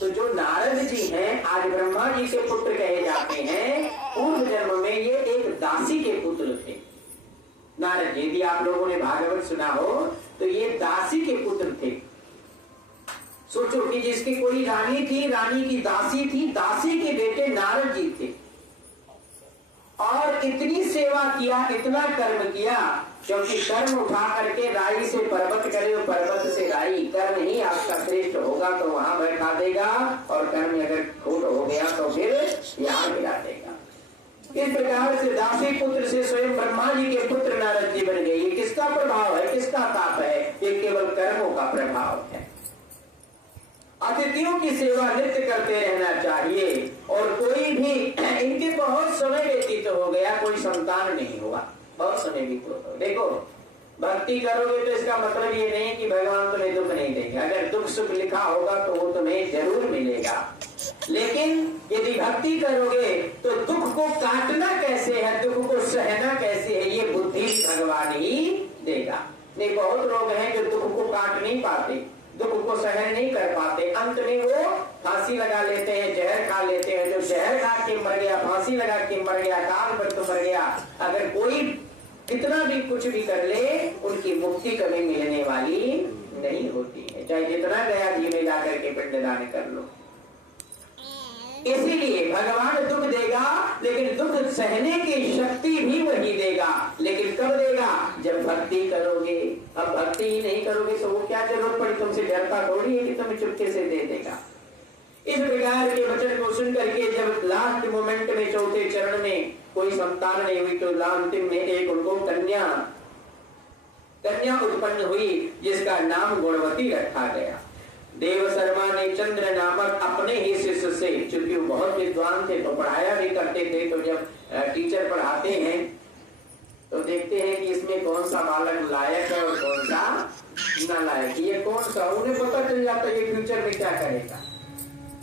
तो जो नारद जी हैं आज ब्रह्मा जी के पुत्र कहे जाते हैं, पूर्व जन्म में ये एक दासी के पुत्र थे। नारद जी, यदि आप लोगों ने भागवत सुना हो तो ये दासी के पुत्र थे। सोचो कि जिसकी कोई रानी थी, रानी की दासी थी, दासी के बेटे नारद जी थे। और इतनी सेवा किया, इतना कर्म किया, क्योंकि कर्म उठा करके राई से पर्वत करे, पर्वत से राई, कर्म ही आपका श्रेष्ठ होगा तो वहां बैठा देगा, और कर्म अगर खोट हो गया तो फिर यहाँ गिरा देगा। इस प्रकार से दासी पुत्र से स्वयं ब्रह्मा जी के पुत्र नारद जी बन गए। ये किसका प्रभाव है, किसका ताप है? ये केवल कर्मों का प्रभाव है। अतिथियों की सेवा नित्य करते रहना चाहिए। और कोई भी, इनके बहुत समय व्यतीत हो गया, कोई संतान नहीं हुआ, बहुत समय बीत हो। देखो, भक्ति करोगे तो इसका मतलब ये नहीं कि भगवान तुम्हें दुख नहीं देंगे। अगर दुख सुख लिखा होगा तो वो तुम्हें जरूर मिलेगा। लेकिन यदि भक्ति करोगे तो दुख को काटना कैसे है, दुख को सहना कैसे है, ये बुद्धि भगवान ही देगा। नहीं, बहुत लोग हैं जो दुख को काट नहीं पाते, दुख को सहन नहीं कर पाते, अंत में वो फांसी लगा लेते हैं, जहर खा लेते हैं। जो जहर खा के मर गया, फांसी लगा के मर गया, काल पर तो मर गया। अगर कोई कितना भी कुछ भी कर ले, उनकी मुक्ति कभी मिलने वाली नहीं होती है, चाहे जितना गया जी में जाकर के पिंडदान कर लो। इसीलिए भगवान दुख देगा, लेकिन दुख सहने की शक्ति भी वही देगा। लेकिन कब देगा? जब भक्ति करोगे। अब भक्ति ही नहीं करोगे तो वो क्या जरूरत पड़ी, तुमसे डरता थोड़ी है कि तुम्हें चुपके से दे देगा। इस प्रकार के वचन को सुन करके जब लास्ट मोमेंट में, चौथे चरण में कोई संतान नहीं हुई, तो अंतिम में एक उनको कन्या उत्पन्न हुई, जिसका नाम गुणवती रखा गया। देव शर्मा ने चंद्र नामक अपने ही शिष्य से, चूंकि वो बहुत विद्वान थे तो पढ़ाया भी करते थे, तो जब टीचर पढ़ाते हैं तो देखते हैं कि इसमें कौन सा बालक लायक है और कौन सा नालायक, ये कौन सा, उन्हें पता चल जाता है ये फ्यूचर में क्या करेगा।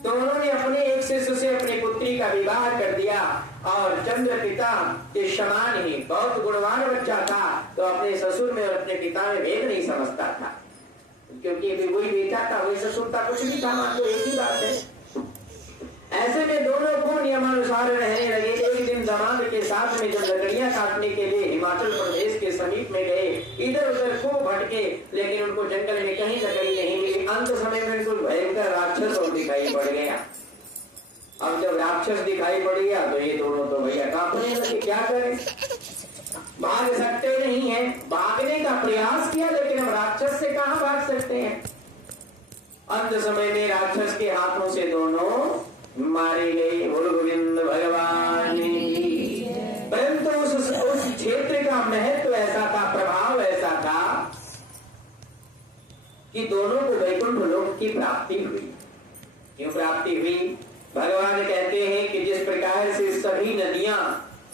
तो उन्होंने अपने एक शिष्य से अपनी पुत्री का विवाह कर दिया, और चंद्र पिता के समान ही बहुत गुणवान बच्चा था, तो अपने ससुर में और अपने पिता में भेद नहीं समझता था, क्योंकि वही बेटा था, वही ससुर था, कुछ भी था, मान लो एक ही बात है। ऐसे में दोनों को नियमानुसार रहने लगे। एक दिन दामाद के साथ में जब लकड़ियां काटने के लिए हिमाचल प्रदेश के समीप में गए, इधर उधर खूब भटके, लेकिन उनको जंगल में कहीं लकड़ी नहीं मिली। अंत समय में उनको भयंकर राक्षस और दिखाई पड़ गया। अब जब राक्षस दिखाई पड़ गया तो ये दोनों तो भैया कांपने लगे, क्या करें, भाग सकते नहीं है। भागने का प्रयास किया, लेकिन अब राक्षस से कहां भाग सकते हैं। अंत समय में राक्षस के हाथों से दोनों मारे गए। बोलो गोविंद भगवान की। परंतु उस क्षेत्र का महत्व ऐसा था, प्रभाव ऐसा था कि दोनों को वैकुंठ लोक की प्राप्ति हुई। क्यों प्राप्ति हुई? भगवान कहते हैं कि जिस प्रकार से सभी नदियां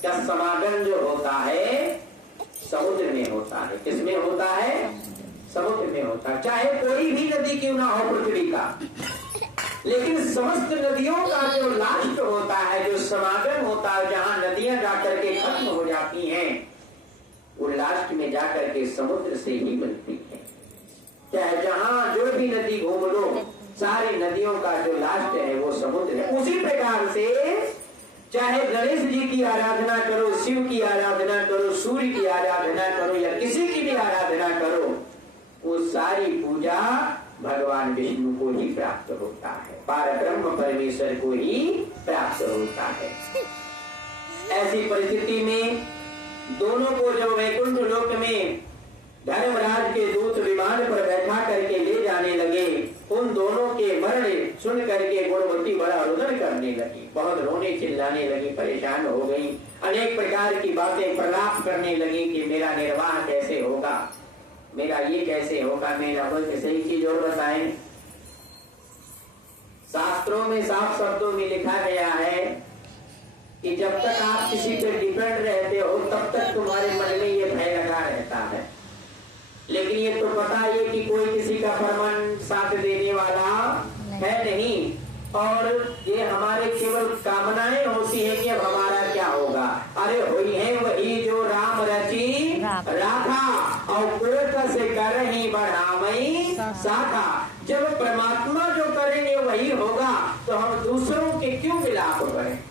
का समागम जो होता है समुद्र में होता है। किसमें होता है? समुद्र में होता है। चाहे कोई भी नदी क्यों ना हो पृथ्वी का, लेकिन समस्त नदियों का जो लास्ट होता है, जो समागम होता है, जहां नदियां जाकर के खत्म हो जाती हैं, वो लास्ट में जाकर के समुद्र से ही मिलती है। चाहे जहां जो भी नदी घूम लो, सारी नदियों का जो लास्ट है वो समुद्र है। उसी प्रकार से चाहे गणेश जी की आराधना करो, शिव की आराधना करो, सूर्य की आराधना करो, या किसी की भी आराधना करो, वो सारी पूजा भगवान विष्णु को ही प्राप्त होता है, पारब्रह्म परमेश्वर को ही प्राप्त होता है। ऐसी परिस्थिति में दोनों को जब वैकुंठ लोक में धर्मराज के दूत विमान पर बैठा करके ले जाने लगे, उन दोनों के मरण सुन करके गुणवती बड़ा रुदन करने लगी, बहुत रोने चिल्लाने लगी, परेशान हो गई, अनेक प्रकार की बातें प्रलाप करने लगी कि मेरा निर्वाह कैसे होगा, मेरा ये कैसे होगा, मेरा वो सही चीज और बताएं। शास्त्रों में साफ शब्दों में लिखा गया है कि जब तक आप किसी पर डिपेंड रहते हो तब तक तुम्हारे मन में ये भय लगा रहता है, लेकिन ये तो पता है कि कोई किसी का फरमान साथ देने वाला है नहीं, और ये हमारे केवल कामनाएं होती है कि अब हमारा क्या होगा। अरे हुई है वही जो राम रची राधा, और कोट से कर ही बढ़ावई साधा। जब परमात्मा जो करेंगे वही हो क्यों विलाप करें।